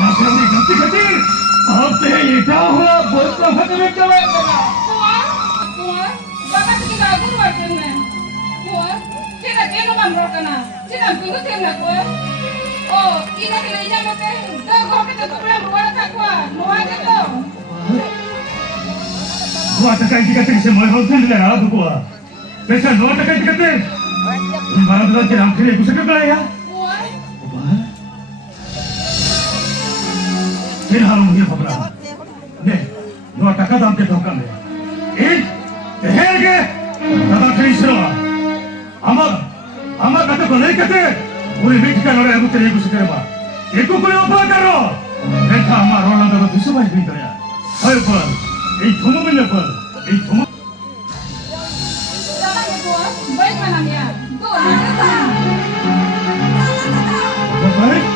मासे अपनी गलती करती अब ते ये क्या हुआ बहुत लफा में चला Kuya, bakit ginagawa natin na? Kuya, sila tino man bro ka na. Sila pingutin na kuya. Oh, ina niya mo te. Dago kita problem wala ka kuya. Nuwa dito. Gua takai dikate se moi hotel le ra gua. Pesa no takai dikate. Barat la ke ram khile gusa ka ya. Kuya. फिर हाल मुझे खबर ने no टका दाम के धोखा में एक हेर के दादा कृष्ण अमर अमर कते को नहीं कहते पूरी बीच का लड़ाई को तेरे कुछ करे बा एको कोई उपाय करो देखा हमारा रोला दादा दूसरा भाई भी करया हर पर एक धुम मिलने पर एक धुम Dapat ya kuya, baik mana dia. Tuh, nanti bye